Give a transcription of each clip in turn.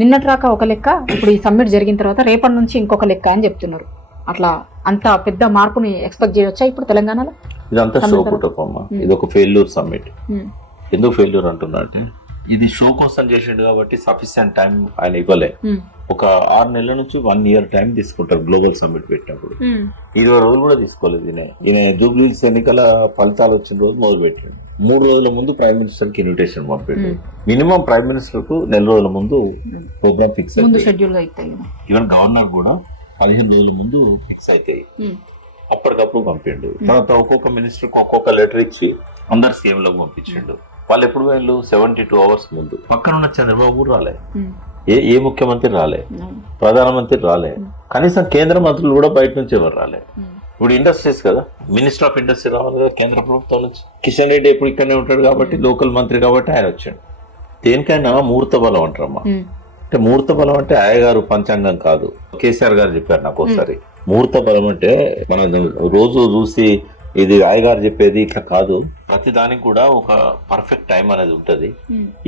నిన్నటి రాక ఒక లెక్క, ఇప్పుడు ఈ సమ్మిట్ జరిగిన తర్వాత రేపటి నుంచి ఇంకొక లెక్క అని చెప్తున్నారు. అట్లా అంత పెద్ద మార్పుని ఎక్స్పెక్ట్ చేయొచ్చా ఇప్పుడు తెలంగాణలో? ఇదంతా షో పుట్టకమ్మ, ఇది ఒక ఫెయిల్యూర్ సమ్మిట్. ఎందుకు ఫెయిల్యూర్ అంటున్నా అంటే, ఇది షో కోసం చేసిండు కాబట్టి సఫిషియంట్ టైం ఆయన ఇవ్వలే. ఒక 6 నెలల నుంచి 1 year టైం తీసుకుంటారు గ్లోబల్ సమ్మిట్ పెట్టినప్పుడు. 20 రోజులు కూడా తీసుకోలేదు. ఈయన జూబ్లీహిల్స్ ఎన్నికల ఫలితాలు వచ్చిన రోజు మొదలు పెట్టాడు. 3 రోజుల ముందు ప్రైమ్ మినిస్టర్ కి ఇన్విటేషన్ పంపాడు. మినిమం ప్రైమ్ మినిస్టర్ కు 1 నెల రోజుల ముందు ప్రోగ్రామ్ ఫిక్స్ అయింది. ఈవెన్ గవర్నర్ కూడా 15 రోజుల ముందు ఫిక్స్ అవుతాయి. అప్పటికప్పుడు పంపిండు. తర్వాత ఒక్కొక్క మినిస్టర్ కు ఒక్కొక్క లెటర్ ఇచ్చి అందరు సీఎం లోకి పంపించిండు. వాళ్ళు ఎప్పుడు వీళ్ళు 72 hours ముందు. పక్కన ఉన్న చంద్రబాబు రాలే, ఏ ముఖ్యమంత్రి రాలే, ప్రధానమంత్రి రాలే, కనీసం కేంద్ర మంత్రులు కూడా బయట నుంచి ఎవరు రాలే. ఇప్పుడు ఇండస్ట్రీస్ కదా, మినిస్టర్ ఆఫ్ ఇండస్ట్రీ రావాలి కదా కేంద్ర ప్రభుత్వం నుంచి. కిషన్ రెడ్డి ఎప్పుడు ఇక్కడనే ఉంటాడు కాబట్టి, లోకల్ మంత్రి కాబట్టి ఆయన వచ్చాడు. దేనికైనా ముహూర్త బలం అంటారమ్మా. అంటే ముహూర్త బలం అంటే అయ్యగారు పంచాంగం కాదు. కేసీఆర్ గారు చెప్పారు నాకు ఒకసారి, ముహూర్త బలం అంటే మనం రోజు చూసి ఇది రాయగారు చెప్పేది ఇట్లా కాదు. ప్రతి దానికి కూడా ఒక పర్ఫెక్ట్ టైం అనేది ఉంటది,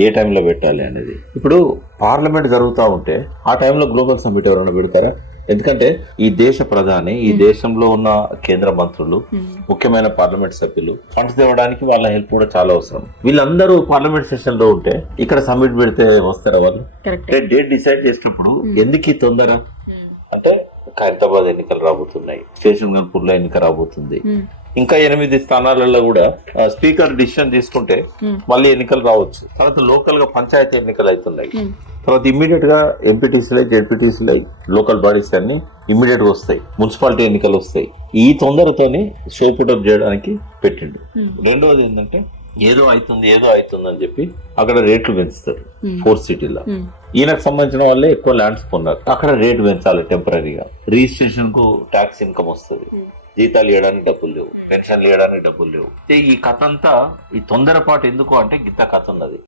ఏ టైంలో పెట్టాలి అనేది. ఇప్పుడు పార్లమెంట్ జరుగుతూ ఉంటే ఆ టైంలో గ్లోబల్ సమ్మిట్ ఎవరైనా పెడతారా? ఎందుకంటే ఈ దేశ ప్రధాని, ఈ దేశంలో ఉన్న కేంద్ర మంత్రులు, ముఖ్యమైన పార్లమెంట్ సభ్యులు ఫండ్స్ తేవడానికి వాళ్ళ హెల్ప్ కూడా చాలా అవసరం. వీళ్ళందరూ పార్లమెంట్ సెషన్ లో ఉంటే ఇక్కడ సమ్మిట్ పెడితే వస్తారా వాళ్ళు? డేట్ డిసైడ్ చేసినప్పుడు ఎందుకు ఈ తొందర అంటే, ఖైరతాబాద్ ఎన్నికలు రాబోతున్నాయి, స్టేషన్ గన్పూర్ లో ఎన్నిక రాబోతుంది, ఇంకా 8 స్థానాలలో కూడా స్పీకర్ డిసిషన్ తీసుకుంటే మళ్ళీ ఎన్నికలు రావచ్చు. తర్వాత లోకల్ గా పంచాయతీ ఎన్నికలు అవుతున్నాయి. తర్వాత ఇమ్మీడియట్ గా ఎంపీటీసీలై, జెడ్పీటీసీలై, లోకల్ బాడీస్ అన్ని ఇమ్మీడియట్ గా వస్తాయి. మున్సిపాలిటీ ఎన్నికలు వస్తాయి. ఈ తొందరతోని షో పుటప్ చేయడానికి పెట్టిండు. రెండవది ఏంటంటే, ఏదో అవుతుంది అని చెప్పి అక్కడ రేట్లు పెంచుతారు 4 సిటీలో. ఈయనకు సంబంధించిన వాళ్ళే ఎక్కువ ల్యాండ్స్ కొన్నారు. అక్కడ రేటు పెంచాలి టెంపరీగా. రిజిస్ట్రేషన్ కు ట్యాక్స్ ఇన్కమ్ వస్తుంది. జీతాలు ఇవ్వడానికి డబ్బులు లేవు, పెన్షన్లు ఇవ్వడానికి డబ్బులు లేవు. ఈ కథ అంతా, ఈ తొందరపాటు ఎందుకు అంటే గిత్త కథ ఉన్నది.